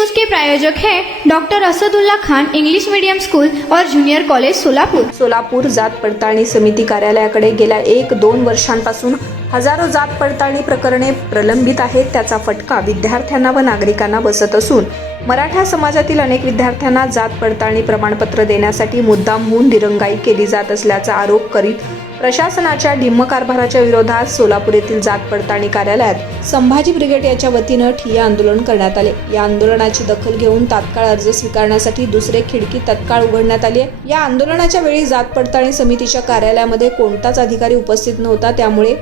News के प्रायोजक हैं doctor Asadullah Khan English medium school और जूनियर कॉलेज सोलापूर जात पडताळणी समिती कार्यालयाकडे गेल्या 1-2 वर्षांपासून हजारो जात पडताळणी प्रकरणे प्रलंबित आहेत. त्याचा फटका विद्यार्थ्यांना व नागरिकांना बसत असून मराठा समाजातील अनेक विद्यार्थ्यांना जात पडताळणी प्रमाणपत्र देण्यासाठी मुद्दामहून दिरंगाई केली जात असल्याचा आरोप करीत प्रशासनाच्या ढिम्म कारभाराच्या विरोधात सोलापूर येथील जात पडताळणी कार्यालयात संभाजी ब्रिगेड याच्या वतीनं ठिय्या आंदोलन करण्यात आले. या आंदोलनाची दखल घेऊन तात्काळ अर्ज स्वीकारण्यासाठी दुसरे खिडकी तत्काळ उघडण्यात आली आहे. या आंदोलनाच्या वेळी जात पडताळणी समितीच्या कार्यालयामध्ये कोणताच अधिकारी उपस्थित नव्हता, त्यामुळे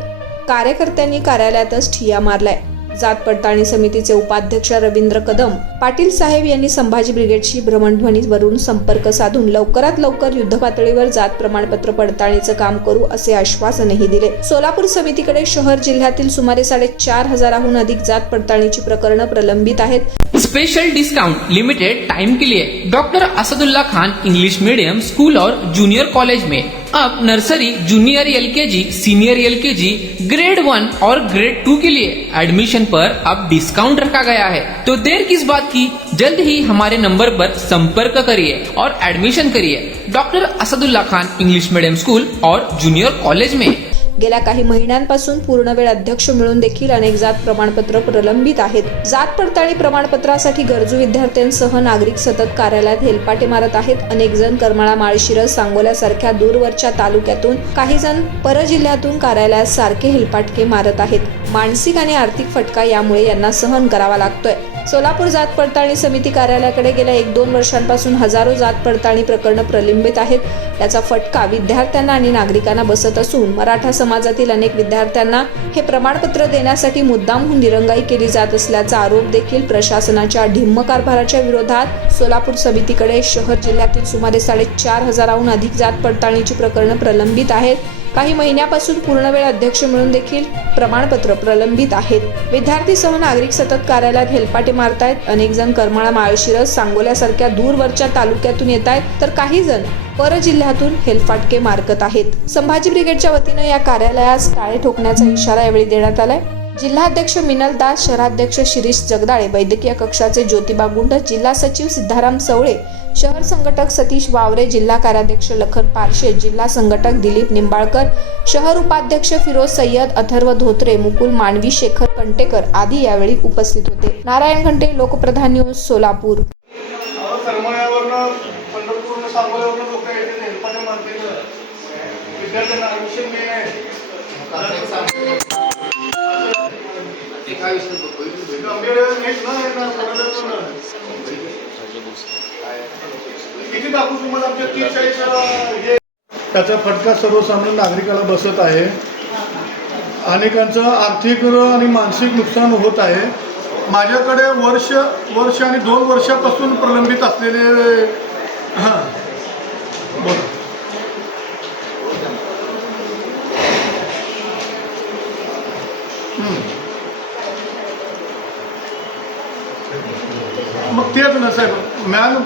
कार्यकर्त्यांनी कार्यालयातच ठिय्या मारलाय. जात पडताळणी समितीचे उपाध्यक्ष रवींद्र कदम पाटील साहेब यांनी संभाजी ब्रिगेडशी भ्रमणध्वनीवरून संपर्क साधून लवकरात लवकर युद्धपातळीवर जात प्रमाणपत्र पडताळणीचं काम करू असे आश्वासनही दिले. सोलापूर समितीकडे शहर जिल्ह्यातील सुमारे 4,500 अधिक जात पडताळणीची प्रकरणं प्रलंबित आहेत. स्पेशल डिस्काउंट लिमिटेड टाइम के लिए doctor Asadullah Khan English medium school और जूनियर कॉलेज में अब nursery, junior LKG, senior LKG, grade 1 और ग्रेड 2 के लिए एडमिशन पर अब डिस्काउंट रखा गया है. तो देर किस बात की, जल्द ही हमारे नंबर पर संपर्क करिए और एडमिशन करिए doctor Asadullah Khan English medium school और जूनियर कॉलेज में. गेल्या काही महिन्यांपासून पूर्णवेळ अध्यक्ष मिळून देखील अनेक जात प्रमाणपत्र प्रलंबित आहेत. जात पडताळणी प्रमाणपत्रासाठी गरजू विद्यार्थ्यांसह नागरिक सतत कार्यालयात हेलपाटे मारत आहेत. अनेक जण करमाळा, माळशिरस, सांगोल्यासारख्या दूरवरच्या तालुक्यातून, काही जण परजिल्ह्यातून कार्यालयात सारखे हेलपाटके मारत आहेत. मानसिक आणि आर्थिक फटका यामुळे यांना सहन करावा लागतोय. सोलापूर जात पडताळणी समिती कार्यालयाकडे गेल्या 1-2 वर्षांपासून हजारो जात पडताळणी प्रकरणं प्रलंबित आहेत. याचा फटका विद्यार्थ्यांना आणि नागरिकांना बसत असून मराठा समाजातील अनेक विद्यार्थ्यांना हे प्रमाणपत्र देण्यासाठी मुद्दामहून दिरंगाई केली जात असल्याचा आरोप देखील प्रशासनाच्या ढिम्म कारभाराच्या विरोधात सोलापूर समितीकडे शहर जिल्ह्यातील सुमारे 4,500 अधिक जात पडताळणीची प्रकरणं प्रलंबित आहेत. काही महिन्यापासून पूर्णवेळ अध्यक्ष मिळून देखील प्रमाणपत्र प्रलंबित आहेत. विद्यार्थीसह नागरिक सतत कार्यालयात हेलपाटे मारतायत. अनेक जण करमाळा, माळशिरस, सांगोल्यासारख्या दूरवरच्या तालुक्यातून येत आहेत, तर काही जण परजिल्ह्यातून हेलफाटके मारकत आहेत. संभाजी ब्रिगेडच्या वतीनं या कार्यालयास टाळे ठोकण्याचा इशारा यावेळी देण्यात आलाय. जिल्हाध्यक्ष मिनल दास, शहराध्यक्ष शिरीष जगदाळे, वैद्यकीय कक्षाचे ज्योतिबा गुंड, जिल्हा सचिव सिद्धाराम सवळे, शहर संघटक सतीश वावरे, जिल्हा कार्याध्यक्ष लखन पारशे, जिल्हा संघटक दिलीप निंबाळकर, शहर उपाध्यक्ष फिरोज सय्यद, अथर्व धोत्रे, मुकुल मांडवी, शेखर कंटेकर आदी यावेळी उपस्थित होते. नारायण घंटे, लोकप्रधान न्यूज, सोलापूर. त्याचा फटका सर्वसामान्य नागरिकाला बसत आहे. अनेकांचं आर्थिक आणि मानसिक नुकसान होत आहे. माझ्याकडे वर्ष आणि 2 वर्षापासून प्रलंबित असलेले बोला. मग तेच ना साहेब, मॅन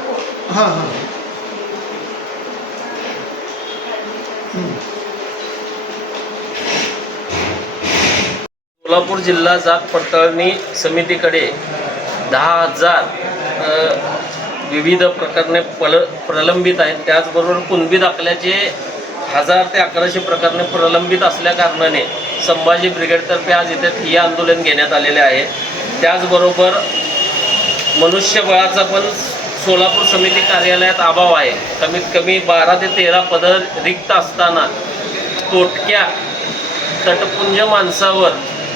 सोलापूर जिल्हा जात पडताळणी समितीकडे 10,000 विविध प्रकरणे प्रलंबित आहेत. त्याचबरोबर कुणबी दाखल्याचे 1000 ते 1100 प्रकरणे प्रलंबित असल्या कारणाने संभाजी ब्रिगेडतर्फे आज इथे ठिय्या आंदोलन घेण्यात आलेले आहे. त्याचबरोबर मनुष्यबळाचा पण सोलापूर समिती कार्यालयात अभाव आहे. कमीत कमी 12 ते 13 पदं रिक्त असताना तोटक्या तटपुंज माणसावर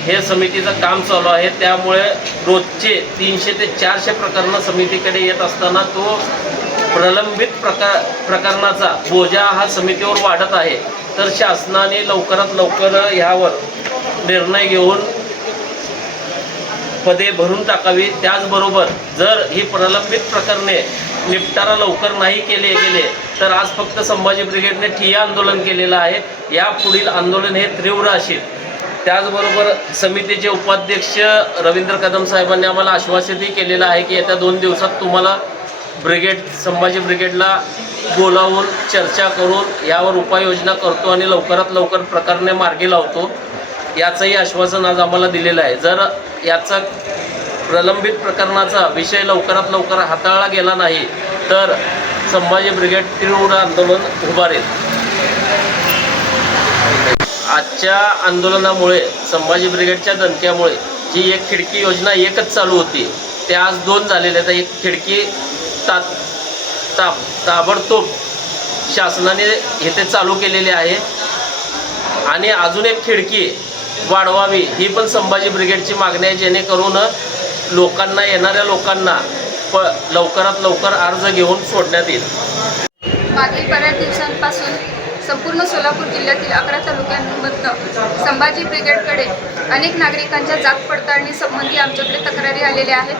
हे समितीचं काम चालू आहे. त्यामुळे रोजचे 300 ते 400 प्रकरणं समितीकडे येत असताना तो प्रलंबित प्रकरणाचा बोजा हा समितीवर वाढत आहे. तर शासनाने लवकरात लवकर ह्यावर निर्णय घेऊन पदे भरून टाकावी. त्याचबरोबर जर ही प्रलंबित प्रकरणे निपटारा लवकर नाही केले गेले तर आज फक्त संभाजी ब्रिगेडने ठिय्या आंदोलन केलेलं आहे. यापुढील आंदोलन हे तीव्र असेल. त्याचबरोबर समितीचे उपाध्यक्ष रवींद्र कदम साहेबांनी आम्हाला आश्वासितही केलेलं आहे की येत्या 2 दिवसात तुम्हाला संभाजी ब्रिगेडला बोलावून चर्चा करून यावर उपाययोजना करतो आणि लवकरात लवकर प्रकरणे मार्गी लावतो याचंही आश्वासन आज आम्हाला दिलेलं आहे. जर याचा प्रलंबित प्रकरणाचा विषय लवकरात लवकर हाताळला गेला नाही तर संभाजी ब्रिगेड तीव्र आंदोलन उभारेल. आजच्या आंदोलनामुळे संभाजी ब्रिगेडच्या दणक्यामुळे जी एक खिडकी योजना एकच चालू होती ते आज 2 झालेल्या आहेत. एक खिडकी ताबडतोब शासनाने इथे चालू केलेली आहे आणि अजून एक खिडकी वाढवावी ही पण संभाजी ब्रिगेडची मागणी आहे, जेणेकरून लोकांना येणाऱ्या लोकांना लवकरात लवकर अर्ज घेऊन सोडण्यात येईल. मागील बऱ्याच दिवसांपासून संपूर्ण सोलापूर जिल्ह्यातील 11 तालुक्यांमधनं संभाजी ब्रिगेडकडे अनेक नागरिकांच्या जात पडताळणी संबंधी आमच्याकडे तक्रारी आलेल्या आहेत.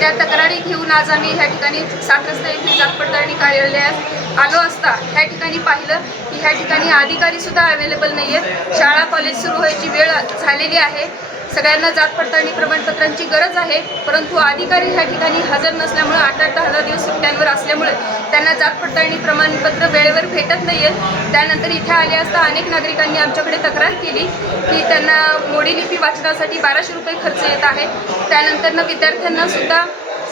त्या तक्रारी घेऊन आज आम्ही ह्या ठिकाणी 7 रस्ता येथील जात पडताळणी कार्यालयात आलो असता ह्या ठिकाणी पाहिलं की ह्या ठिकाणी अधिकारीसुद्धा अवेलेबल नाही आहेत. शाळा कॉलेज सुरू व्हायची वेळ झालेली आहे. सगळ्यांना जात पडताळणी प्रमाणपत्रांची गरज आहे, परंतु अधिकारी ह्या ठिकाणी हजर नसल्यामुळे 8-10 दिवस सुट्ट्यांवर असल्यामुळे त्यांना जात पडताळणी प्रमाणपत्र वेळेवर भेटत नाही आहेत. त्यानंतर इथे आले असता अनेक नागरिकांनी आमच्याकडे तक्रार केली की त्यांना मोडी लिपी वाचनासाठी 1200 रुपये खर्च येत आहे. त्यानंतर विद्यार्थ्यांना सुद्धा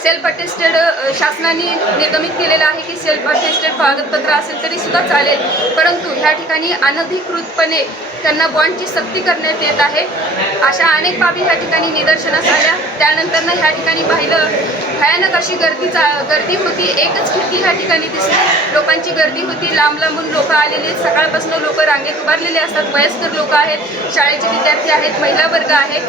सेल्फ अटेस्टेड शासनाने निर्गमित केलेलं आहे की सेल्फ अटेस्टेड कागदपत्र असेल तरी सुद्धा चालेल, परंतु ह्या ठिकाणी अनधिकृतपणे त्यांना बॉन्डची सक्ती करण्यात येत आहे. अशा अनेक बाबी ह्या ठिकाणी निदर्शनास आल्या. त्यानंतर ह्या ठिकाणी पाहिलं भयानक अशी गर्दी होती. एकच खिडकी ह्या ठिकाणी दिसली. लोकांची गर्दी होती. लांब लांबून लोक आलेले, सकाळपासून लोक रांगेत उभारलेले असतात. वयस्कर लोक आहेत, शाळेचे विद्यार्थी आहेत, महिला वर्ग आहे.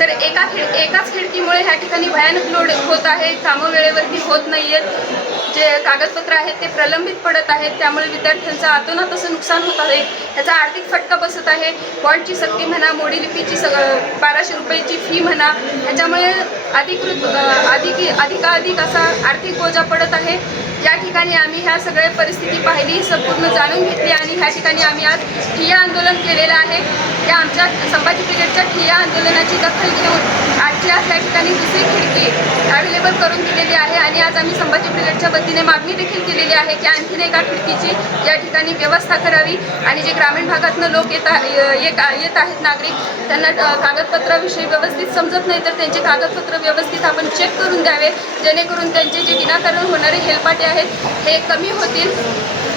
तर एकाच खिडकीमुळे ह्या ठिकाणी भयानक लोड होत आहे. कामं वेळेवरती होत नाही आहेत. जे कागदपत्र आहेत ते प्रलंबित पडत आहेत. त्यामुळे विद्यार्थ्यांचं अतोनात असं नुकसान होत आहे. त्याचा आर्थिक फटका बसत आहे. बॉन्डची सक्ती म्हणा, मोडी लिपीची 1200 रुपयाची फी म्हणा, ह्याच्यामुळे अधिकाधिक असा आर्थिक बोजा पडत आहे. या ठिकाणी आम्ही ह्या सगळ्या परिस्थिती पाहिली, संपूर्ण जाणून घेतली आणि ह्या ठिकाणी आम्ही आज ठिय्या आंदोलन केलेलं आहे. या आमच्या संभाजी ब्रिगेडच्या ठिय्या आंदोलनाची दखल घेऊन आजची आज या ठिकाणी दुसरी खिडकी अवेलेबल करून दिलेली आहे आणि आज आम्ही संभाजी ब्रिगेडच्या वतीने मागणी देखील केलेली आहे की आणखीन एका खिडकीची या ठिकाणी व्यवस्था करावी आणि जे ग्रामीण भागातनं लोक येत आहेत नागरिक, त्यांना कागदपत्राविषयी व्यवस्थित समजत नाही तर त्यांचे कागदपत्र व्यवस्थित आपण चेक करून द्यावे, जेणेकरून त्यांचे जे विनाकारण होणारे हेलपाटे आहेत हे कमी होतील.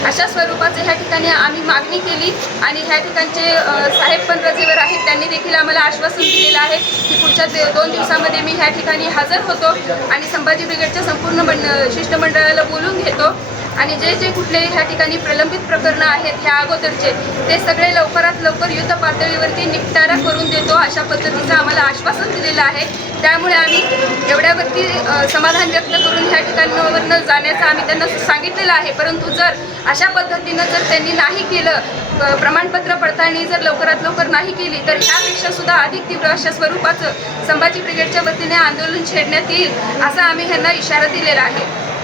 अशा स्वरूपाचे ह्या ठिकाणी आम्ही मागणी केली आणि ह्या ठिकाणचे साहेब पण रजेवर आहेत. त्यांनी देखील आम्हाला आश्वासन दिलेलं आहे की पुढच्या 2 दिवसामध्ये मी ह्या ठिकाणी हजर होतो आणि संभाजी ब्रिगेडच्या संपूर्ण शिष्टमंडळाला बोलून घेतो आणि जे कुठले ह्या ठिकाणी प्रलंबित प्रकरणं आहेत ह्या अगोदरचे ते सगळे लवकरात लवकर युद्ध पातळीवरती निपटारा करून देतो अशा पद्धतीचं आम्हाला आश्वासन दिलेलं आहे. त्यामुळे आम्ही एवढ्यावरती समाधान व्यक्त करून ह्या ठिकाणावरनं जाण्याचं आम्ही त्यांना सांगितलेलं आहे. परंतु जर अशा पद्धतीनं जर त्यांनी नाही केलं, प्रमाणपत्र पडताळणी जर लवकरात लवकर नाही केली तर ह्यापेक्षा सुद्धा अधिक तीव्र अशा स्वरूपाचं संभाजी ब्रिगेडच्या वतीने आंदोलन छेडण्यात येईल असा आम्ही ह्यांना इशारा दिलेला आहे.